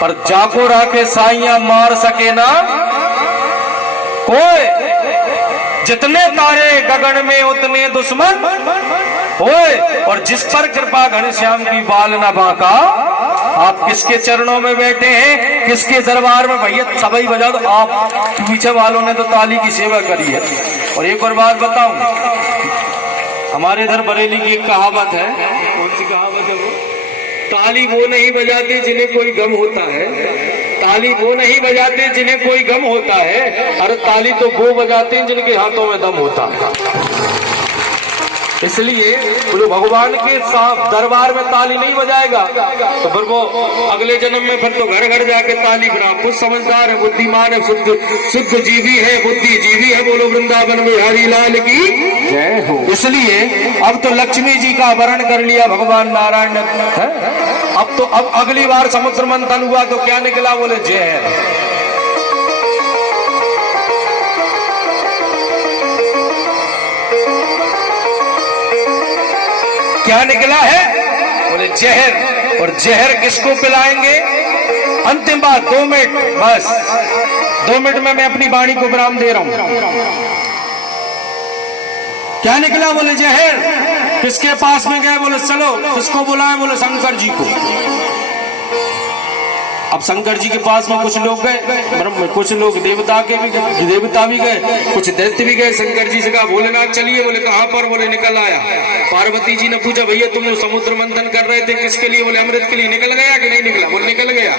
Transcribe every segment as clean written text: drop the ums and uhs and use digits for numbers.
पर जाको राखे साइया मार सके ना कोई। जितने तारे गगन में उतने दुश्मन होए, और जिस पर कृपा घनश्याम की बाल न बांका। आप किसके चरणों में बैठे हैं, किसके दरबार में? भैया सभी बजा दो। आप पीछे वालों ने तो ताली की सेवा करी है। और एक और बात बताऊं, हमारे इधर बरेली की एक कहावत है। कौन सी कहावत है वो? ताली वो नहीं बजाते जिन्हें कोई गम होता है, ताली वो नहीं बजाते जिन्हें कोई गम होता है, अरे ताली तो वो बजाते हैं जिनके हाथों में दम होता है। इसलिए जो भगवान के दरबार में ताली नहीं बजाएगा तो फिर वो अगले जन्म में फिर तो घर घर जाके ताली बना। कुछ समझदार है, बुद्धिमान है, शुद्ध जीवी है, बुद्धिजीवी है। बोलो वृंदावन बिहारी लाल की जय हो। इसलिए अब तो लक्ष्मी जी का वर्ण कर लिया भगवान नारायण ने। अब अगली बार समुद्र मंथन हुआ तो क्या निकला? बोले जय। क्या निकला है? बोले जहर। और जहर किसको पिलाएंगे? अंतिम बात, 2 मिनट बस, 2 मिनट में मैं अपनी वाणी को विराम दे रहा हूं। क्या निकला? बोले जहर। किसके पास में गए? बोले चलो। किसको बुलाए? बोले शंकर जी को। अब शंकर जी के पास में कुछ लोग गए, कुछ लोग देवता भी गए, कुछ दैत्य भी गए। शंकर जी से कहा भोलेनाथ चलिए। बोले कहां पर? बोले निकल आया। पार्वती जी ने पूछा भैया तुम जो समुद्र मंथन कर रहे थे किसके लिए? बोले अमृत के लिए। निकल गया कि नहीं निकला? बोले निकल गया।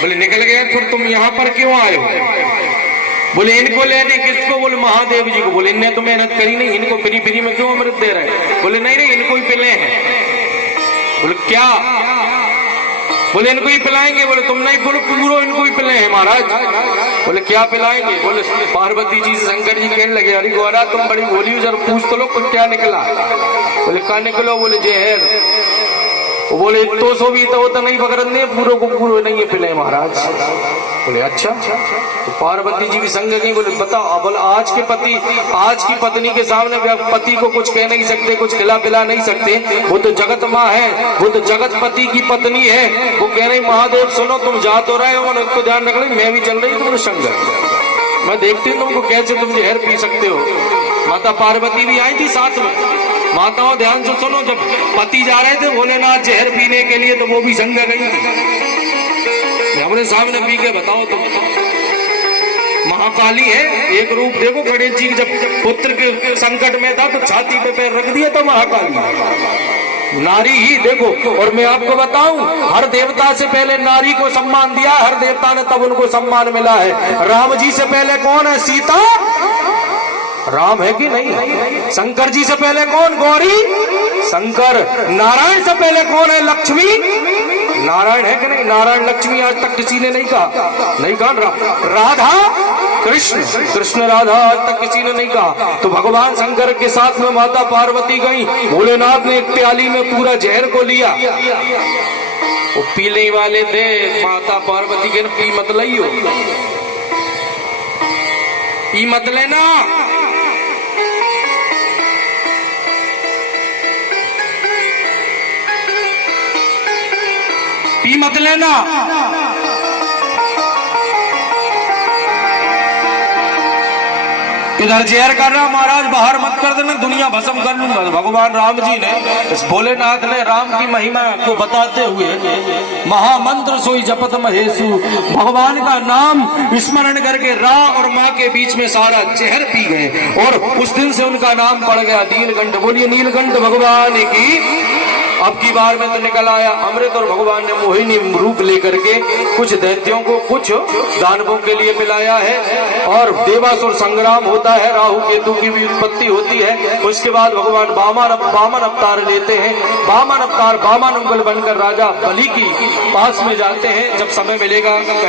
बोले निकल गया, फिर तुम यहाँ पर क्यों आए हो? बोले इनको लेने। किसको? बोले महादेव जी को। बोले इनने तो मेहनत करी नहीं, इनको फ्री फ्री में क्यों अमृत दे रहे? बोले नहीं नहीं, इनको ही पिले हैं। बोले क्या? बोले इनको ही पिलाएंगे। बोले तुम नहीं, बोलो पूरो इनको ही पिले हैं महाराज। बोले क्या पिलाएंगे? बोले पार्वती जी से शंकर जी कहने लगे अरे गौरा तुम बड़ी भोली हो, जरा पूछ तो लो कुछ क्या निकला। बोले कहा निकलो? बोले जहर। बोले तो सो भी तो नहीं पकड़ने, पूरो को पूरो नहीं है पिले महाराज। बोले अच्छा। तो पार्वती जी भी संग गई। बोले बताओ। बोले आज की पत्नी के सामने पति को कुछ कह नहीं सकते, कुछ खिला पिला नहीं सकते। वो तो जगत माँ है, वो तो जगत पति की पत्नी है। वो कह रही महादेव सुनो तुम जा तो रहे हो, तो ध्यान रख रही मैं भी चल रही तुम संग। मैं देखती हूँ तुमको कैसे तुम जहर पी सकते हो। माता पार्वती भी आई थी साथ में। माताओं ध्यान से सुनो, जब पति जा रहे थे भोलेनाथ जहर पीने के लिए तो वो भी संग गई थी। हमारे सामने पी के बताओ तुम। महाकाली है, एक रूप देखो गणेश जी जब पुत्र के संकट में था तो छाती पे पैर रख दिया था महाकाली। नारी ही देखो। और मैं आपको बताऊं, हर देवता से पहले नारी को सम्मान दिया, हर देवता ने तब उनको सम्मान मिला है। राम जी से पहले कौन है? सीता। राम है कि नहीं? शंकर जी से पहले कौन? गौरी। शंकर। नारायण से पहले कौन है? लक्ष्मी। नारायण है कि नहीं? नारायण लक्ष्मी आज तक किसी ने नहीं कहा। नहीं कहा। राधा कृष्ण, कृष्ण राधा आज तक किसी ने नहीं कहा। तो भगवान शंकर के साथ में माता पार्वती गई। भोलेनाथ ने एक प्याली में पूरा जहर को लिया। वो पीने वाले थे। माता पार्वती के पी मत लियो, पी मत लेना। पी मत लेना। इधर जहर कर रहा महाराज, बाहर मत कर देना, दुनिया भस्म कर लूंगा। भगवान राम जी ने, इस भोलेनाथ ने राम की महिमा को बताते हुए महामंत्र सोई जपत महेशु, भगवान का नाम स्मरण करके रा और माँ के बीच में सारा जहर पी गए। और उस दिन से उनका नाम पड़ गया नीलकंठ। बोलिए नीलकंठ भगवान की। अब की बार में तो निकल आया अमृत। और भगवान ने मोहिनी रूप लेकर के कुछ दैत्यों को, कुछ दानवों के लिए मिलाया है। और देवासुर संग्राम होता है, राहु केतु की भी उत्पत्ति होती है। उसके बाद भगवान वामन अवतार लेते हैं। वामन अवतार वामन उंगल बनकर राजा बलि की पास में जाते हैं। जब समय मिलेगा